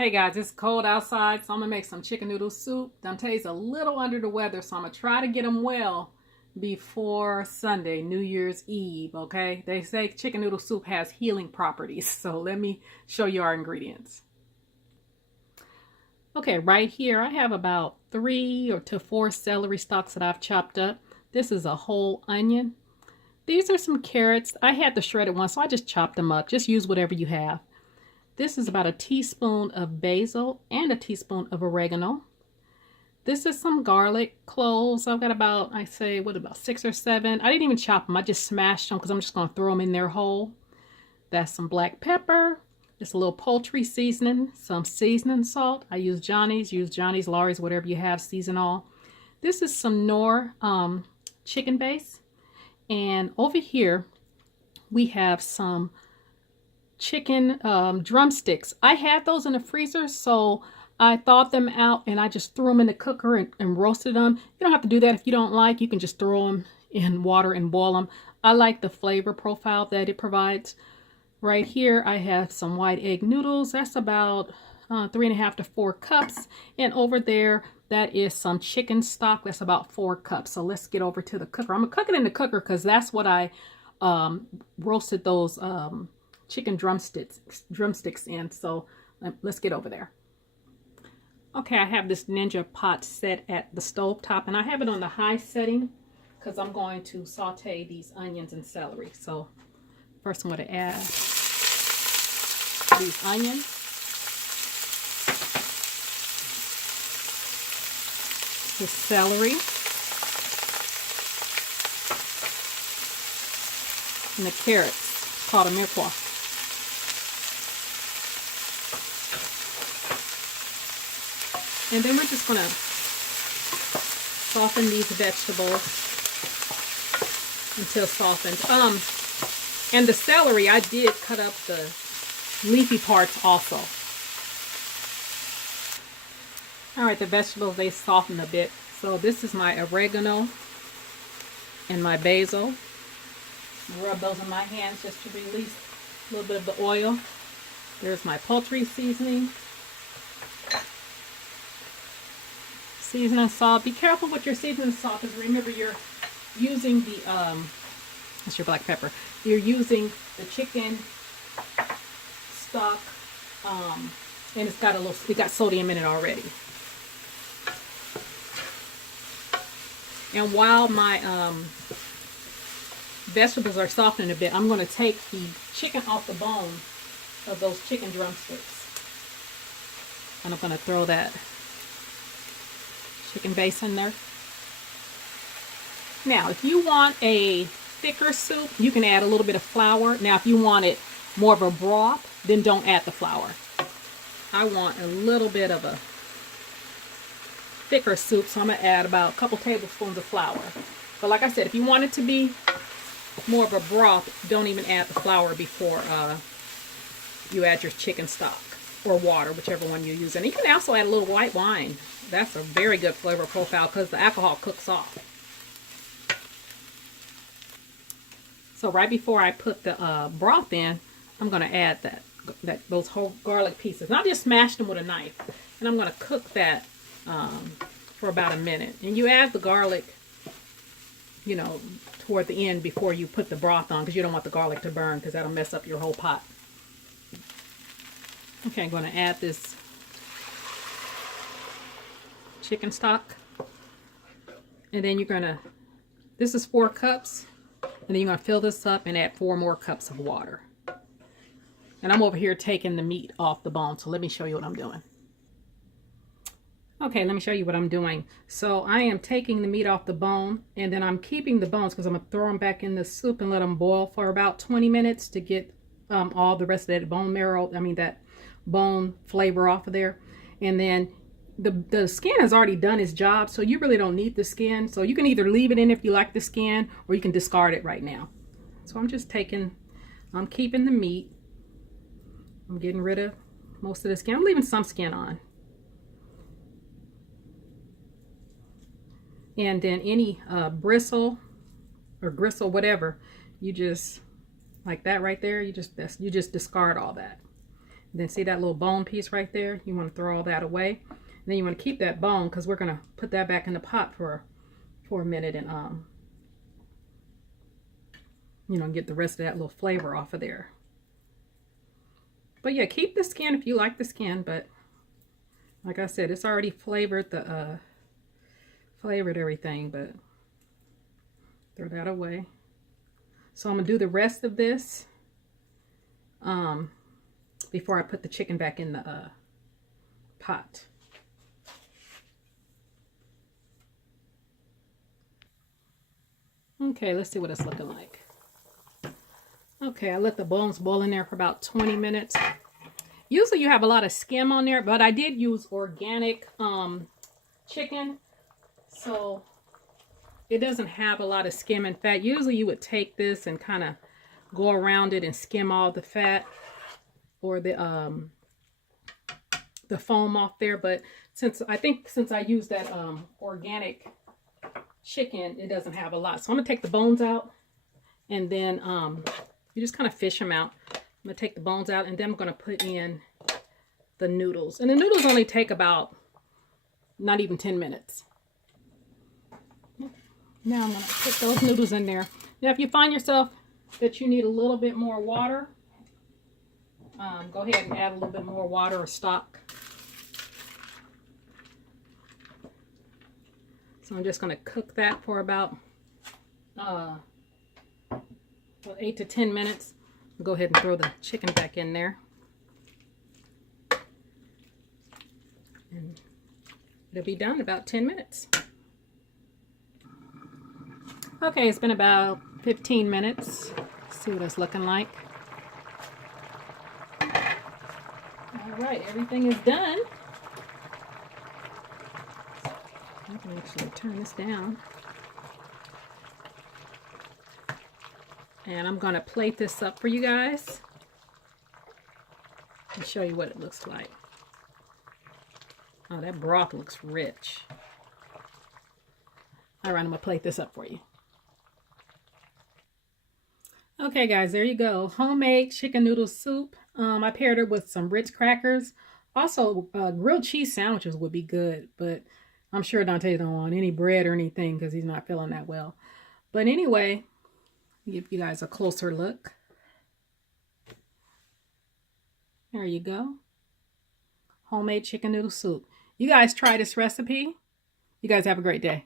Hey guys, it's cold outside, so I'm gonna make some chicken noodle soup. Dante's a little under the weather, so I'm gonna try to get him well before Sunday, New Year's Eve, okay? They say chicken noodle soup has healing properties, so let me show you our ingredients. Okay, right here I have about 3 to 4 celery stalks that I've chopped up. This is a whole onion. These are some carrots. I had the shredded one, so I just chopped them up. Just use whatever you have. This is about a teaspoon of basil and a teaspoon of oregano. This is some garlic cloves. I've got about, about 6 or 7. I didn't even chop them. I just smashed them because I'm just going to throw them in there whole. That's some black pepper. Just a little poultry seasoning. Some seasoning salt. I use Johnny's. Use Johnny's, Laurie's, whatever you have. Season all. This is some Knorr chicken base. And over here we have some chicken drumsticks. I had those in the freezer, so I thawed them out and I just threw them in the cooker and roasted them. You don't have to do that if you don't like. You can just throw them in water and boil them. I like the flavor profile that it provides. Right here I have some white egg noodles. That's about 3.5 to 4 cups. And over there that is some chicken stock. That's about 4 cups. So let's get over to the cooker. I'm gonna cook it in the cooker because that's what I roasted those chicken drumsticks in. So let's get over there. Okay, I have this Ninja pot set at the stove top, and I have it on the high setting because I'm going to saute these onions and celery. So first I'm going to add these onions, the celery, and the carrots, called a mirepoix. And then we're just going to soften these vegetables until softened. And the celery, I did cut up the leafy parts also. All right, the vegetables, they soften a bit. So this is my oregano and my basil. Rub those in my hands just to release a little bit of the oil. There's my poultry seasoning. Seasoning salt. Be careful with your seasoning salt because remember you're using the that's your black pepper. You're using the chicken stock, and it got sodium in it already. And while my vegetables are softening a bit, I'm going to take the chicken off the bone of those chicken drumsticks, and I'm going to throw that chicken base in there. Now, if you want a thicker soup, you can add a little bit of flour. Now, if you want it more of a broth, then don't add the flour. I want a little bit of a thicker soup, so I'm going to add about a couple tablespoons of flour. But like I said, if you want it to be more of a broth, don't even add the flour before you add your chicken stock or water, whichever one you use. And you can also add a little white wine. That's a very good flavor profile because the alcohol cooks off. So right before I put the broth in, I'm going to add those whole garlic pieces. And I just smashed them with a knife. And I'm going to cook that for about a minute. And you add the garlic, you know, toward the end before you put the broth on because you don't want the garlic to burn because that'll mess up your whole pot. Okay, I'm going to add this chicken stock, and then you're gonna, this is 4 cups, and then you're gonna fill this up and add 4 more cups of water. And I'm over here taking the meat off the bone, so let me show you what I'm doing. Okay, let me show you what I'm doing. So I am taking the meat off the bone, and then I'm keeping the bones because I'm gonna throw them back in the soup and let them boil for about 20 minutes to get all the rest of that bone marrow, that bone flavor off of there. And then the skin has already done its job, so you really don't need the skin. So you can either leave it in if you like the skin, or you can discard it right now. So I'm keeping the meat. I'm getting rid of most of the skin. I'm leaving some skin on. And then any bristle or gristle, whatever, you just, like that right there, you just discard all that. Then see that little bone piece right there? You want to throw all that away. And then you want to keep that bone because we're going to put that back in the pot for a minute and you know, get the rest of that little flavor off of there. But yeah, keep the skin if you like the skin, but like I said, it's already flavored flavored everything, but throw that away. So I'm gonna do the rest of this before I put the chicken back in the pot. Okay, let's see what it's looking like. Okay, I let the bones boil in there for about 20 minutes. Usually you have a lot of skim on there, but I did use organic chicken, so it doesn't have a lot of skim and fat. Usually you would take this and kind of go around it and skim all the fat or the foam off there. But since I used that organic chicken, it doesn't have a lot. So I'm gonna take the bones out, and then you just kind of fish them out. I'm gonna take the bones out, and then I'm gonna put in the noodles. And the noodles only take about not even 10 minutes. Now I'm gonna put those noodles in there. Now if you find yourself that you need a little bit more water, go ahead and add a little bit more water or stock. So I'm just gonna cook that for about 8 to 10 minutes. I'll go ahead and throw the chicken back in there. And it'll be done in about 10 minutes. Okay, it's been about 15 minutes. Let's see what it's looking like. All right, everything is done. I can actually turn this down. And I'm going to plate this up for you guys and show you what it looks like. Oh, that broth looks rich. All right, I'm going to plate this up for you. Okay, guys, there you go. Homemade chicken noodle soup. I paired it with some Ritz crackers. Also, grilled cheese sandwiches would be good, but I'm sure Dante don't want any bread or anything because he's not feeling that well. But anyway, give you guys a closer look. There you go. Homemade chicken noodle soup. You guys try this recipe. You guys have a great day.